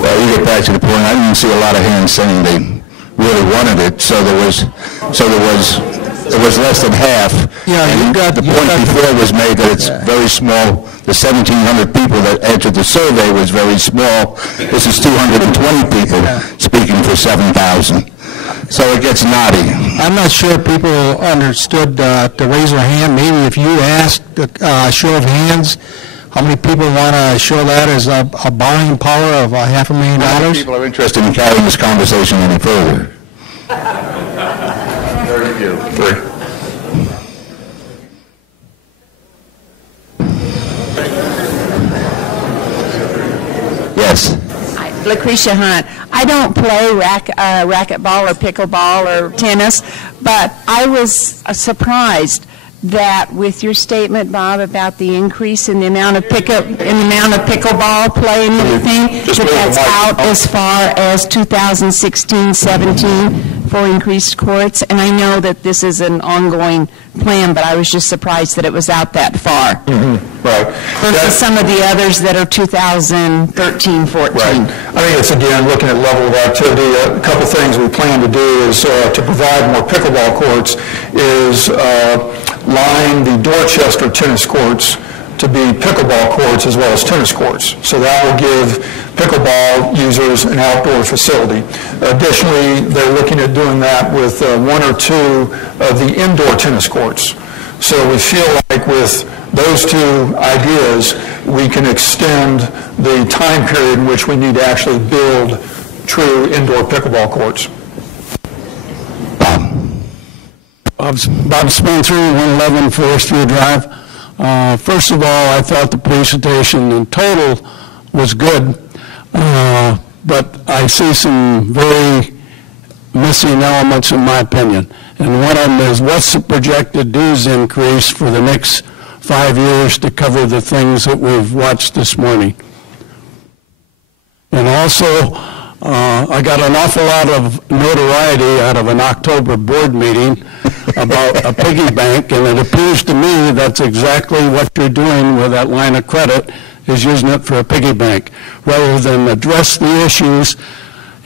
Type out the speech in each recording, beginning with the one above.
Well, you get back to the point. I didn't see a lot of hands saying they really wanted it, so there was less than half. Yeah, and the point before was made that it's very small. The 1,700 people that entered the survey was very small. This is 220 people speaking for 7,000. So it gets naughty. I'm not sure people understood to raise their hand. Maybe if you asked a show of hands, how many people want to show that as a buying power of $500,000? How many people are interested in carrying this conversation any further? Very few. Yes. Lucretia Hunt. I don't play racquetball or pickleball or tennis, but I was surprised that with your statement, Bob, about the increase in the amount of pickleball play and everything, that's out as far as 2016-17 for increased courts. And I know that this is an ongoing plan, but I was just surprised that it was out that far. Mm-hmm. Right. Versus some of the others that are 2013-14. Right. I think it's, again, looking at level of activity. A couple things we plan to do is to provide more pickleball courts is line the Dorchester tennis courts to be pickleball courts as well as tennis courts. So that will give pickleball users an outdoor facility. Additionally, they're looking at doing that with one or two of the indoor tennis courts. So we feel like with those two ideas, we can extend the time period in which we need to actually build true indoor pickleball courts. Bob Spencer, 111 Forest View Drive. First of all, I thought the presentation in total was good, but I see some very missing elements in my opinion. And one of them is, what's the projected dues increase for the next 5 years to cover the things that we've watched this morning? And also, I got an awful lot of notoriety out of an October board meeting about a piggy bank, and it appears to me that's exactly what you're doing with that line of credit, is using it for a piggy bank, rather than address the issues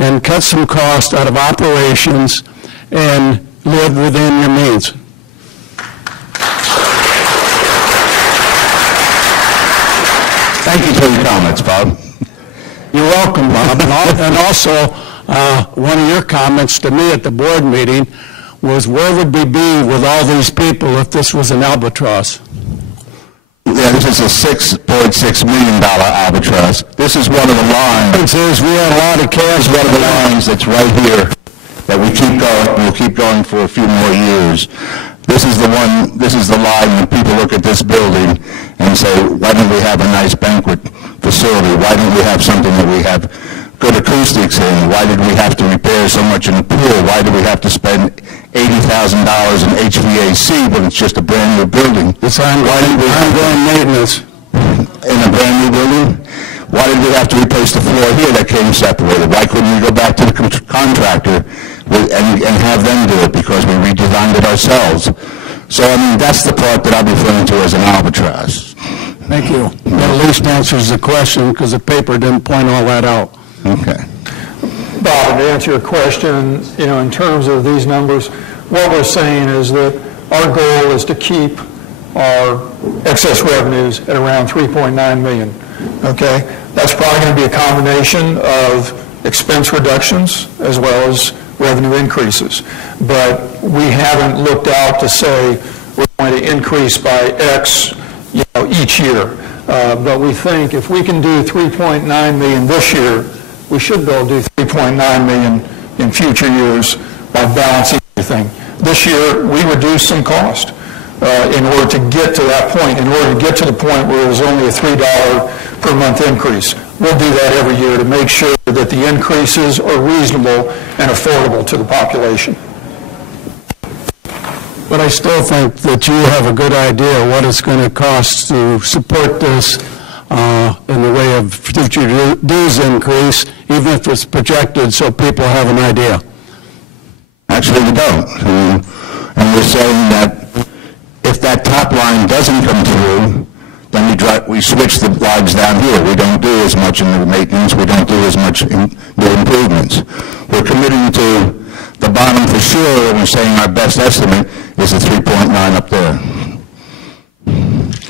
and cut some cost out of operations and live within your means. Thank you for your comments, Bob. You're welcome, Bob. And also, one of your comments to me at the board meeting was, where would we be with all these people if this was an albatross? Yeah, this is a $6.6 million albatross. This is one of the lines. We have a lot of cash. One of the lines that's right here that we keep going. We'll keep going for a few more years. This is the one. This is the line when people look at this building and say, "Why don't we have a nice banquet facility? Why don't we have something that we have good acoustics in? Why did we have to repair so much in the pool? Why do we have to spend $80,000 in HVAC when it's just a brand new building? It's ongoing maintenance in a brand new building. Why did we have to replace the floor here that came separated? Why couldn't we go back to the contractor and have them do it because we redesigned it ourselves?" So, I mean, that's the part that I'm referring to as an albatross. Thank you. That at least answers the question, because the paper didn't point all that out. Okay. Bob, to answer your question, in terms of these numbers, what we're saying is that our goal is to keep our excess revenues at around $3.9 million. Okay? That's probably going to be a combination of expense reductions as well as revenue increases. But we haven't looked out to say we're going to increase by X each year. But we think if we can do $3.9 million this year, we should be able to do $3.9 million in future years by balancing everything. This year, we reduced some cost in order to get to that point, in order to get to the point where it was only a $3 per month increase. We'll do that every year to make sure that the increases are reasonable and affordable to the population. But I still think that you have a good idea what it's going to cost to support this in the way of future dues increase, even if it's projected so people have an idea. Actually, we don't. And we're saying that if that top line doesn't come through, then we switch the lines down here. We don't as much in the maintenance, we don't do as much in new improvements. We're committing to the bottom for sure, and we're saying our best estimate is the 3.9 up there.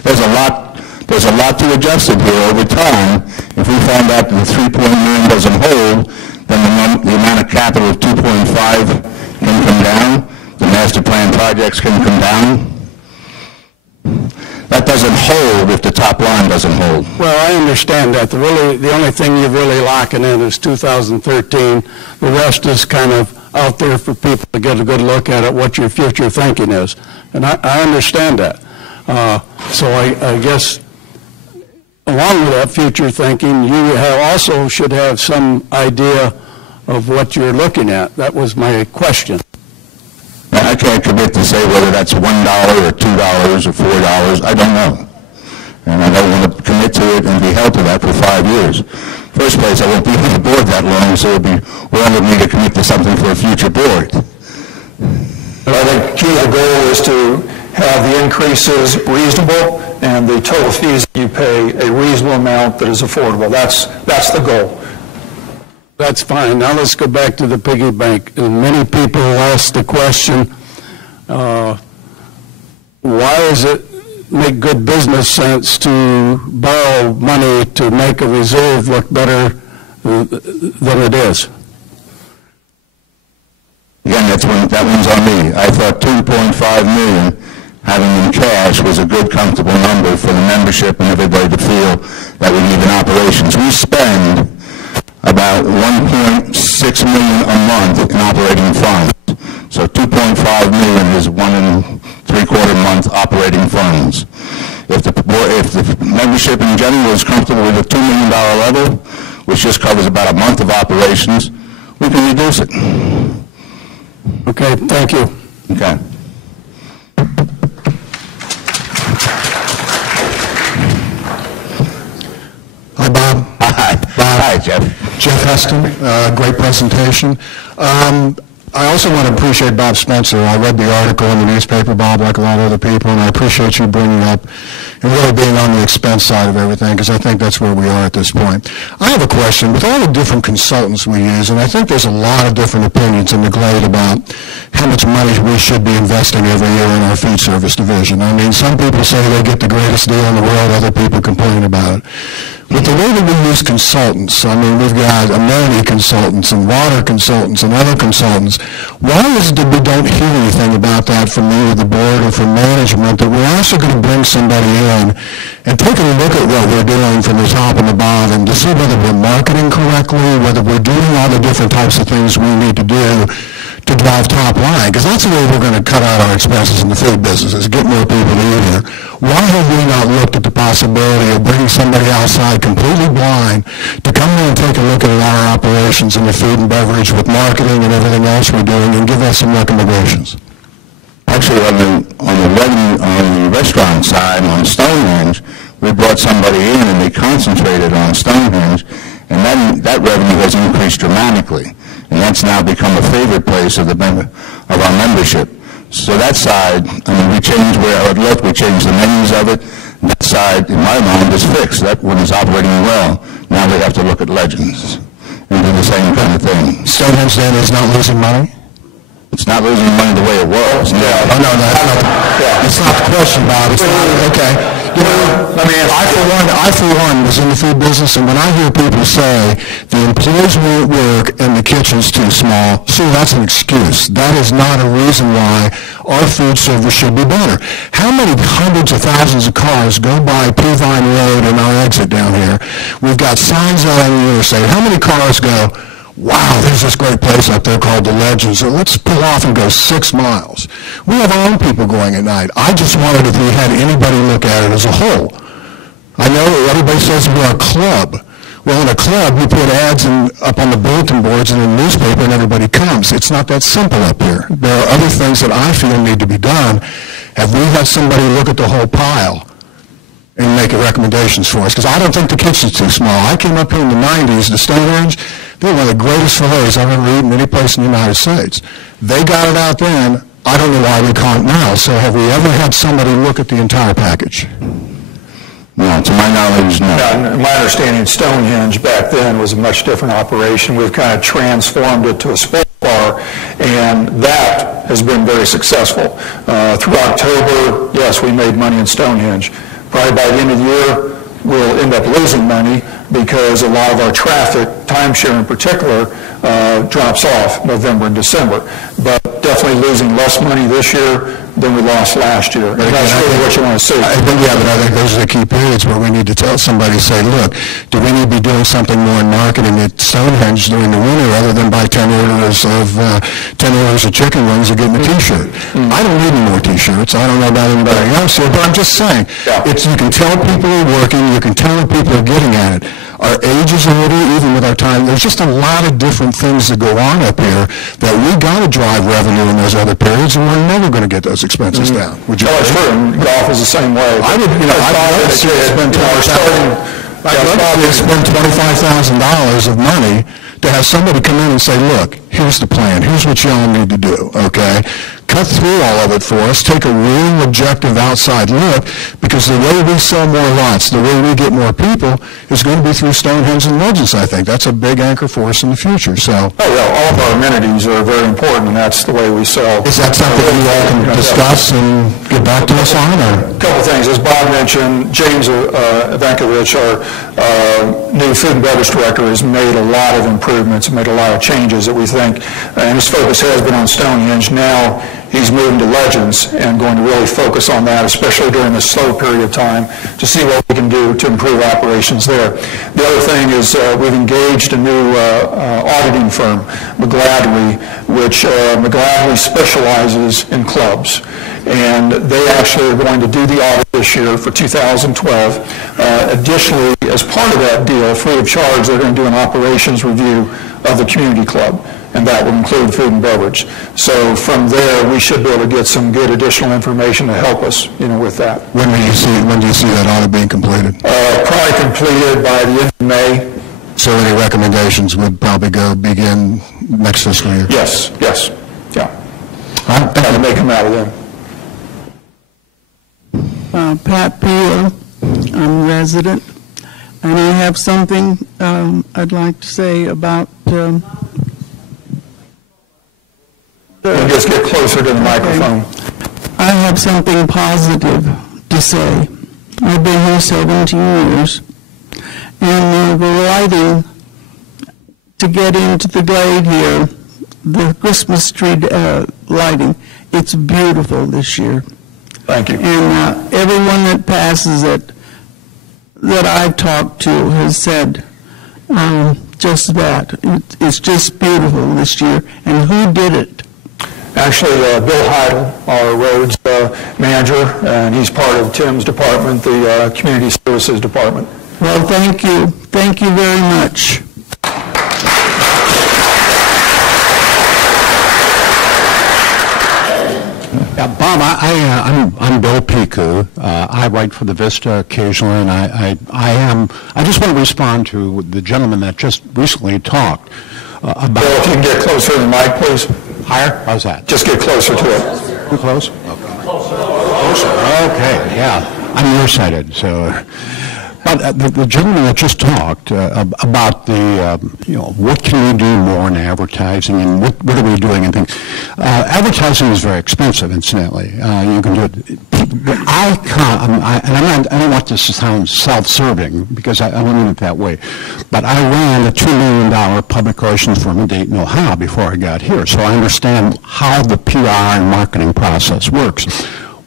There's a lot to adjust it here over time. If we find out that the 3.9 doesn't hold, then the amount of capital of 2.5 can come down. The master plan projects can come down. That doesn't hold if the top line doesn't hold. Well, I understand that. The only thing you're really locking in is 2013. The rest is kind of out there for people to get a good look at it, what your future thinking is. And I understand that. So I guess along with that future thinking, you also should have some idea of what you're looking at. That was my question. I can't commit to say whether that's $1 or $2 or $4. I don't know. And I don't want to commit to it and be held to that for 5 years. First place, I won't be on the board that long, so it would be wrong of me to commit to something for a future board. I think key to the goal is to have the increases reasonable and the total fees that you pay a reasonable amount that is affordable. That's the goal. That's fine. Now let's go back to the piggy bank. And many people ask the question, why does it make good business sense to borrow money to make a reserve look better than it is? Again, that one's on me. I thought $2.5 million, having in cash, was a good, comfortable number for the membership and everybody to feel that we need in operations. We spend about $1.6 million a month in operating funds. So $2.5 million is 1 3/4 month operating funds. If the membership in general is comfortable with a $2 million level, which just covers about a month of operations, we can reduce it. Okay, thank you. Okay. Hi, Bob. Hi. Hi, Jeff. Jeff Heston, great presentation. I also want to appreciate Bob Spencer. I read the article in the newspaper, Bob, like a lot of other people, and I appreciate you bringing up and really being on the expense side of everything, because I think that's where we are at this point. I have a question. With all the different consultants we use, and I think there's a lot of different opinions in the Glade about how much money we should be investing every year in our food service division. I mean, some people say they get the greatest deal in the world, other people complain about it. With the way that we use consultants, I mean, we've got amenity consultants and water consultants and other consultants. Why is it that we don't hear anything about that from you or the board or from management, that we're also going to bring somebody in and take a look at what we're doing from the top and the bottom to see whether we're marketing correctly, whether we're doing all the different types of things we need to do to drive top line, because that's the way we're going to cut out our expenses in the food business, is get more people to eat here. Why have we not looked at the possibility of bringing somebody outside completely blind to come in and take a look at our operations in the food and beverage with marketing and everything else we're doing and give us some recommendations? Actually, on the restaurant side, on Stonehenge, we brought somebody in and they concentrated on Stonehenge, and that revenue has increased dramatically. And that's now become a favorite place of our membership. So that side, I mean, we changed where I would look, we changed the menus of it. That side, in my mind, is fixed. That one is operating well. Now we have to look at Legends and do the same kind of thing. Stonehenge then is not losing money? It's not losing money the way it was. No. Oh, no, it's not the question, Bob. It's not, okay. You know, I for one was in the food business, and when I hear people say the employees won't work and the kitchen's too small, see, that's an excuse. That is not a reason why our food service should be better. How many hundreds of thousands of cars go by Peavine Road and our exit down here? We've got signs out on the interstate. How many cars go, wow, there's this great place up there called the Legends, so let's pull off and go 6 miles. We have our own people going at night. I just wondered if we had anybody look at it as a whole. I know everybody says we're a club. Well, in a club, we put ads up on the bulletin boards and in the newspaper, and everybody comes. It's not that simple up here. There are other things that I feel need to be done. Have we had somebody look at the whole pile and make recommendations for us? Because I don't think the kitchen's too small. I came up here in the 90s to Stonehenge. They're one of the greatest fillets I've ever eaten any place in the United States. They got it out then. I don't know why we can't now. So have we ever had somebody look at the entire package? No, to my knowledge, no. Now, my understanding, Stonehenge back then was a much different operation. We've kind of transformed it to a sports bar, and that has been very successful. Through October, yes, we made money in Stonehenge. Probably by the end of the year, we'll end up losing money because a lot of our traffic, timeshare in particular, drops off November and December. But definitely losing less money this year than we lost last year. And that's really what you want to see. I think those are the key periods where we need to tell somebody, say, look, do we need to be doing something more in marketing at Stonehenge during the winter rather than buy 10 orders of chicken wings and getting a T-shirt? I don't need any more T-shirts. I don't know about anybody else here, but I'm just saying, you can tell people are working, you can tell that people are getting at it. Our age is older, even with our time. There's just a lot of different things that go on up here that we got to drive revenue in those other periods, and we're never going to get those expenses down. Would you it's true. And golf is the same way. I'd love to see us spend $25,000 of money to have somebody come in and say, look, here's the plan. Here's what y'all need to do, okay? Cut through all of it for us. Take a real objective outside look, because the way we sell more lots, the way we get more people is going to be through Stonehenge and Legends, I think. That's a big anchor for us in the future, so. Oh, yeah, all of our amenities are very important, and that's the way we sell. Is that something you all can discuss and get back to us on, or? A couple of things. As Bob mentioned, James Ivankovich, our new food and beverage director, has made a lot of improvements, made a lot of changes that we think, and his focus has been on Stonehenge. Now he's moving to Legends and going to really focus on that, especially during this slow period of time, to see what we can do to improve operations there. The other thing is we've engaged a new auditing firm, McGladrey, which McGladrey specializes in clubs. And they actually are going to do the audit this year for 2012. Additionally, as part of that deal, free of charge, they're going to do an operations review of the community club, and that will include food and beverage. So from there, we should be able to get some good additional information to help us, with that. When do you see that audit being completed? Probably completed by the end of May. So any recommendations would probably begin next fiscal year? Yes, yeah. That may come out of them. Pat Peel, I'm a resident, and I have something I'd like to say about just get closer to the microphone. I have something positive to say. I've been here 17 years, and the lighting to get into the glade here, the Christmas tree lighting, it's beautiful this year. Thank you. And everyone that passes it that I've talked to has said just that. It's just beautiful this year. And who did it? Actually, Bill Heidel, our roads manager, and he's part of Tim's department, the Community Services Department. Well, thank you. Thank you very much. Bob, I'm Bill Piku. I write for the Vista occasionally, and I just want to respond to the gentleman that just recently talked about. Bill, if you can get closer to the mic, please. Higher? How's that? Just get closer to it. Too close? Okay. Closer. Okay, yeah. I'm nearsighted, so. But the gentleman that just talked about the, what can we do more in advertising and what are we doing and things. Advertising is very expensive, incidentally. You can do it. I don't want this to sound self-serving because I don't mean it that way. But I ran a $2 million public relations firm in Dayton, Ohio before I got here. So I understand how the PR and marketing process works.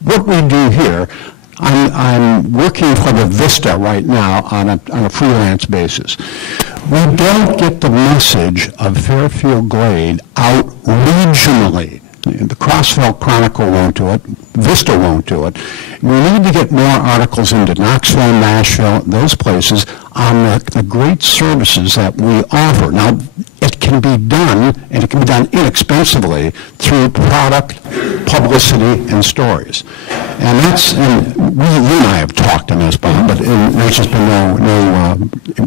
What we do here, I'm working for the Vista right now on a freelance basis. We don't get the message of Fairfield Glade out regionally. The Crossville Chronicle won't do it. Vista won't do it. We need to get more articles into Knoxville, Nashville, those places on the great services that we offer. Now, it can be done, and it can be done inexpensively through product, publicity, and stories. And you and I have talked on this, Bob, but there's just been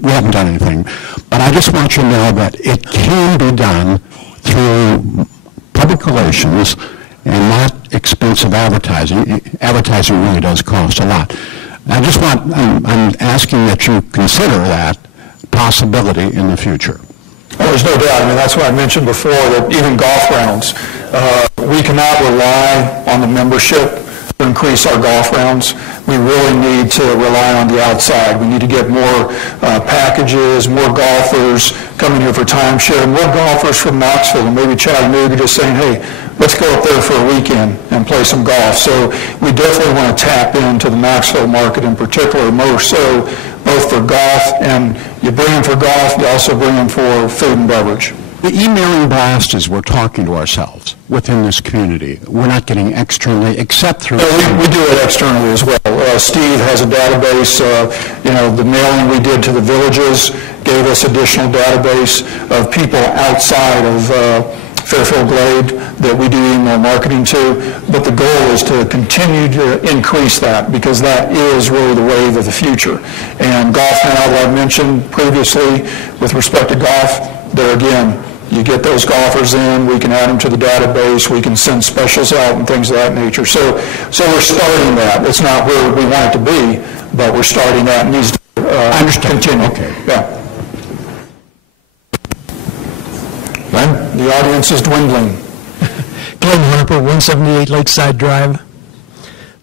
we haven't done anything. But I just want you to know that it can be done through public relations and not expensive advertising. Advertising really does cost a lot. I'm asking that you consider that possibility in the future. Well, there's no doubt. I mean, that's what I mentioned before, that even golf rounds, we cannot rely on the membership to increase our golf rounds. We really need to rely on the outside. We need to get more packages, more golfers coming here for timeshare, more golfers from Knoxville and maybe Chattanooga just saying, hey, let's go up there for a weekend and play some golf. So we definitely want to tap into the Knoxville market in particular, more so both for golf, and you bring them for golf, you also bring them for food and beverage. The emailing blast is we're talking to ourselves within this community. We're not getting externally, except through... We do it externally as well. Steve has a database. The mailing we did to the villages gave us additional database of people outside of Fairfield Glade that we do email marketing to, but the goal is to continue to increase that, because that is really the wave of the future. And Golf Now, that I've mentioned previously with respect to golf, there again, you get those golfers in, we can add them to the database, we can send specials out and things of that nature. So we're starting that. It's not where we want it to be, but we're starting that. It needs to continue. Okay. Yeah. The audience is dwindling. Glenn Harper, 178 Lakeside Drive.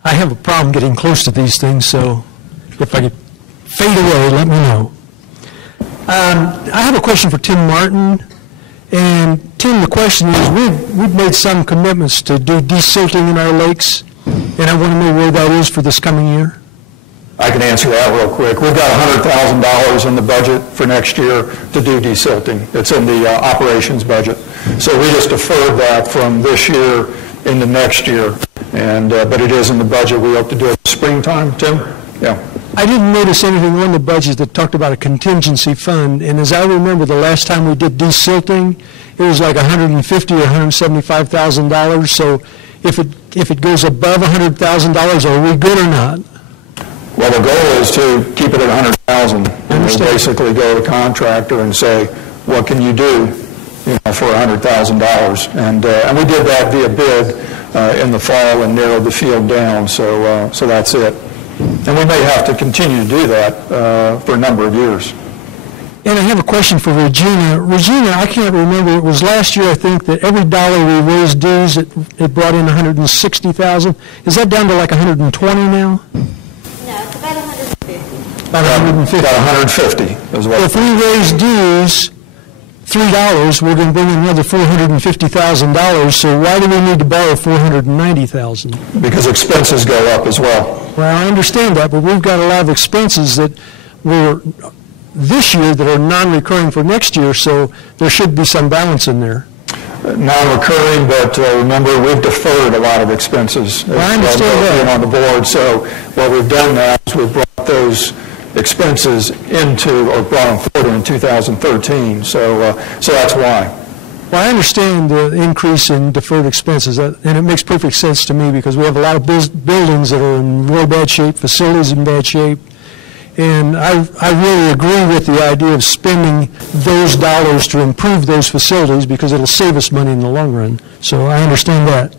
I have a problem getting close to these things, so if I could fade away, let me know. I have a question for Tim Martin. And Tim, the question is, we've made some commitments to do desilting in our lakes, and I want to know where that is for this coming year. I can answer that real quick. We've got $100,000 in the budget for next year to do desilting. It's in the operations budget. So we just deferred that from this year into next year. And but it is in the budget. We hope to do it springtime, Tim? Yeah. I didn't notice anything on the budget that talked about a contingency fund, and as I remember, the last time we did desilting, it was like $150,000 or $175,000. So if it goes above $100,000, are we good or not? Well, the goal is to keep it at $100,000, and we'll basically go to the contractor and say, what can you do, for $100,000? And we did that via bid in the fall and narrowed the field down. So that's it. And we may have to continue to do that for a number of years. And I have a question for Regina. Regina, I can't remember. It was last year, I think, that every dollar we raised dues, it brought in $160,000. Is that down to like $120 now? No, it's about 150. About 150. About 150 as well. If we raise dues $3, we're going to bring in another $450,000. So why do we need to borrow $490,000? Because expenses go up as well. Well, I understand that, but we've got a lot of expenses that were this year that are non-recurring for next year, so there should be some balance in there. Non-recurring, but remember, we've deferred a lot of expenses. Well, I understand that. On the board, so what we've done now is we've brought those expenses into, or brought them forward in 2013, so that's why. Well, I understand the increase in deferred expenses, and it makes perfect sense to me because we have a lot of buildings that are in really bad shape, facilities in bad shape, and I really agree with the idea of spending those dollars to improve those facilities because it'll save us money in the long run. So I understand that.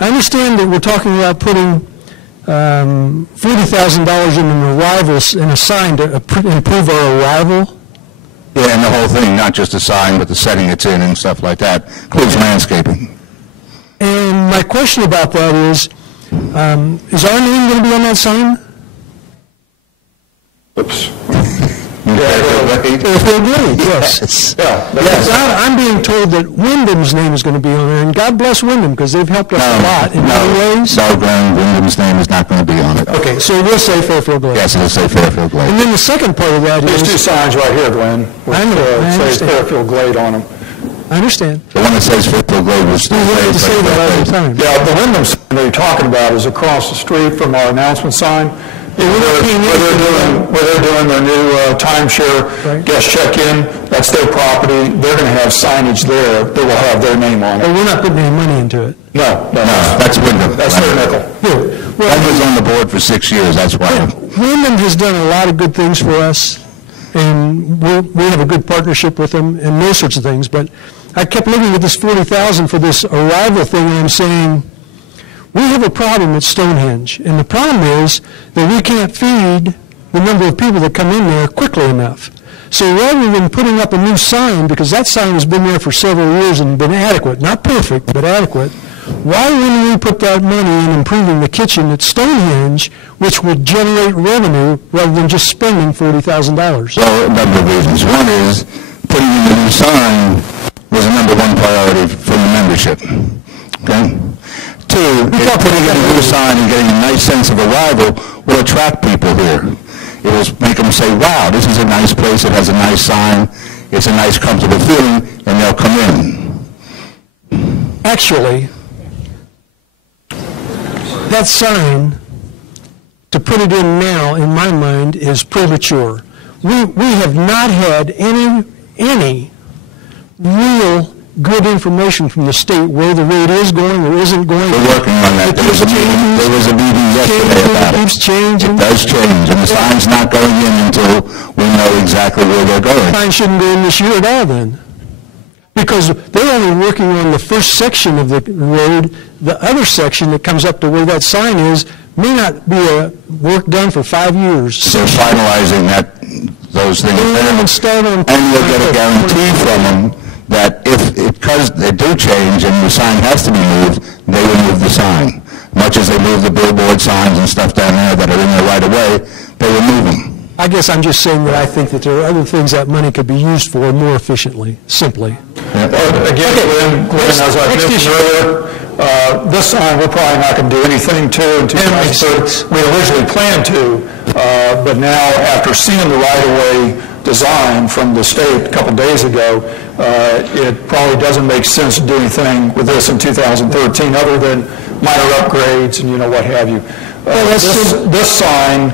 I understand that we're talking about putting $40,000 in an arrival, in a sign to improve our arrival. Yeah, and the whole thing, not just the sign, but the setting it's in and stuff like that, includes landscaping. And my question about that is our name going to be on that sign? Oops. Fairfield Glade, yes. Yes. I'm being told that Wyndham's name is going to be on there, and God bless Wyndham, because they've helped us a lot in many ways. No, Glenn, Wyndham's name is not going to be on it. Okay, so we'll say Fairfield Glade. Yes, it'll say Fairfield Glade. And then the second part of that There's is... two signs right here, Glenn, with I understand. Fairfield Glade on them. I understand. The one that says Fairfield Glade was still We wanted to say that all the time. Yeah, the Wyndham sign that you're talking about is across the street from our announcement sign. Where they're doing their new timeshare guest check-in, that's their property. They're going to have signage there that will have their name on But it. we're not putting any money into it. No, That's Wyndham. that's their nickel. Good. Glenn was on the board for 6 years, that's why. Wyndham has done a lot of good things for us, and we have a good partnership with them and those sorts of things. But I kept looking at this $40,000 for this arrival thing, and I'm saying, we have a problem at Stonehenge, and the problem is that we can't feed the number of people that come in there quickly enough. So rather than putting up a new sign, because that sign has been there for several years and been adequate, not perfect, but adequate, why wouldn't we put that money in improving the kitchen at Stonehenge, which would generate revenue rather than just spending $40,000? Well, a number of reasons. One is putting in the new sign was a number one priority for the membership. Okay? Two, putting in a new sign and getting a nice sense of arrival will attract people here. It will make them say, wow, this is a nice place, it has a nice sign, it's a nice comfortable feeling, and they'll come in. Actually, that sign, to put it in now, in my mind, is premature. We have not had any real good information from the state where the road is going or isn't going. We're working on that. There was a meeting yesterday about it. It keeps changing. It does change, and the sign's not going in until we know exactly where they're going. The sign shouldn't go in this year at all then, because they're only working on the first section of the road. The other section that comes up to where that sign is may not be a work done for 5 years. They're finalizing those things there. And we'll get a guarantee from them that because they do change and the sign has to be moved, they will move the sign. Much as they move the billboard signs and stuff down there that are in there right away, they will move them. I guess I'm just saying that I think that there are other things that money could be used for more efficiently, simply. Again, Glenn, as I mentioned earlier, this sign we're probably not going to do anything to in 2013. We originally planned to, but now after seeing the right-of-way design from the state a couple days ago, it probably doesn't make sense to do anything with this in 2013 other than minor upgrades and what have you. This sign,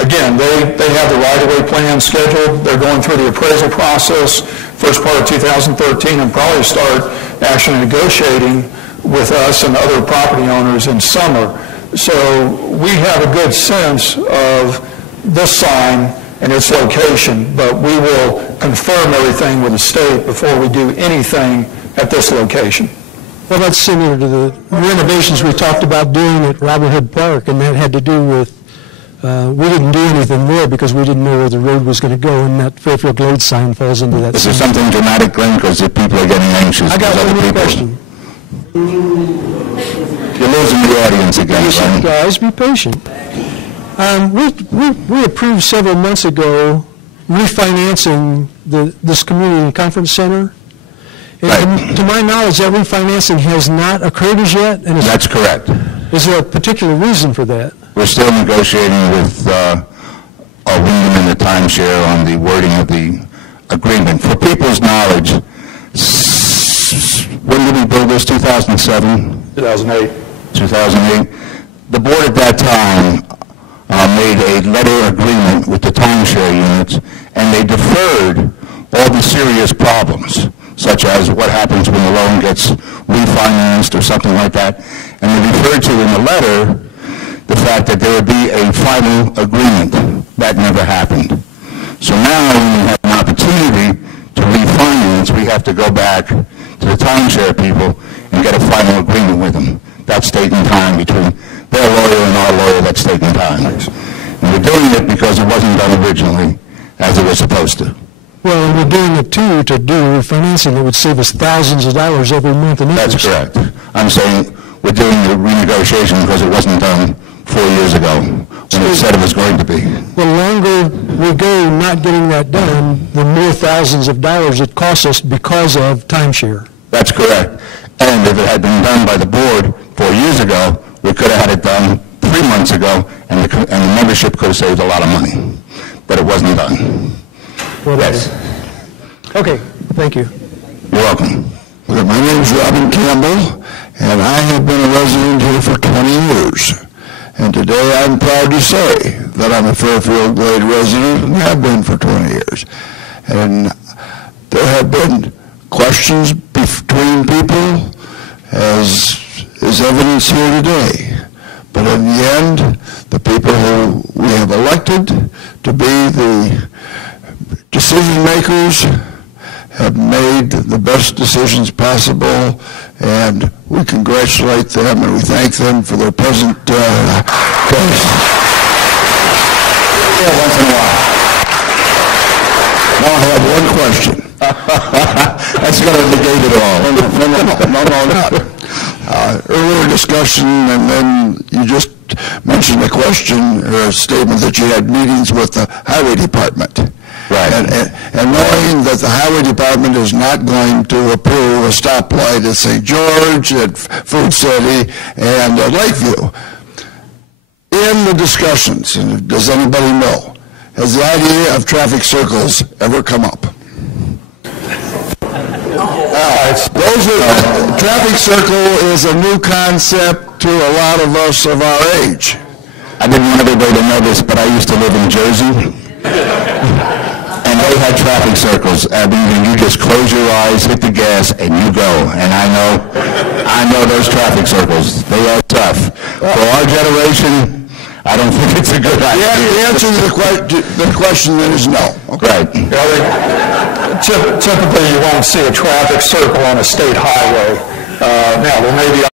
again, they have the right-of-way plan scheduled. They're going through the appraisal process first part of 2013 and probably start actually negotiating with us and other property owners in summer. So we have a good sense of this sign and its location, but we will confirm everything with the state before we do anything at this location. Well, that's similar to the renovations we talked about doing at Robert Hood Park, and that had to do with, we didn't do anything there because we didn't know where the road was going to go, and that Fairfield Glade sign falls into that. Is there something dramatic, Glenn, because the people are getting anxious? I got one more question. You're losing the audience again, Glenn. Guys, be patient. We approved several months ago refinancing this community conference center. And Right. to my knowledge, that refinancing has not occurred as yet. And That's correct. is there a particular reason for that? We're still negotiating with Wyndham and the timeshare on the wording of the agreement. For people's knowledge, when did we build this, 2007? 2008. 2008? The board at that time made a letter agreement with the timeshare units, and they deferred all the serious problems, such as what happens when the loan gets refinanced or something like that. And they referred to in the letter the fact that there would be a final agreement. That never happened. So now when we have an opportunity to refinance, we have to go back to the timeshare people and get a final agreement with them. That's taking time between their lawyer and our lawyer. That's taking time. And we're doing it because it wasn't done originally as it was supposed to. Well, and we're doing it too to do refinancing that would save us thousands of dollars every month in interest. That's correct. I'm saying we're doing the renegotiation because it wasn't done 4 years ago when it said it was going to be. The longer we go not getting that done, the more thousands of dollars it costs us because of timeshare. That's correct. And if it had been done by the board 4 years ago, we could have had it done 3 months ago, and the membership could have saved a lot of money. But it wasn't done. Whatever. Yes. Okay, thank you. You're welcome. Okay, my name is Robin Campbell, and I have been a resident here for 20 years. And today I'm proud to say that I'm a Fairfield Glade resident and have been for 20 years. And there have been questions between people, as is evidence here today. But in the end, the people who we have elected to be the decision makers have made the best decisions possible, and we congratulate them and we thank them for their present case. Once in a while. Now I have one question. That's going to negate it all. No, not. Earlier discussion, and then you just mentioned a question or a statement that you had meetings with the Highway Department. Right. And knowing that the Highway Department is not going to approve a stoplight at St. George, at Food City, and at Lakeview, in the discussions, and does anybody know, has the idea of traffic circles ever come up? Traffic circle is a new concept to a lot of us of our age. I didn't want everybody to know this, but I used to live in Jersey, and they had traffic circles. I mean, you just close your eyes, hit the gas, and you go. And I know those traffic circles. They are tough. For our generation, I don't think it's a good idea. The answer to the question then is no. Okay. Right. Typically, you won't see a traffic circle on a state highway. Now, there may be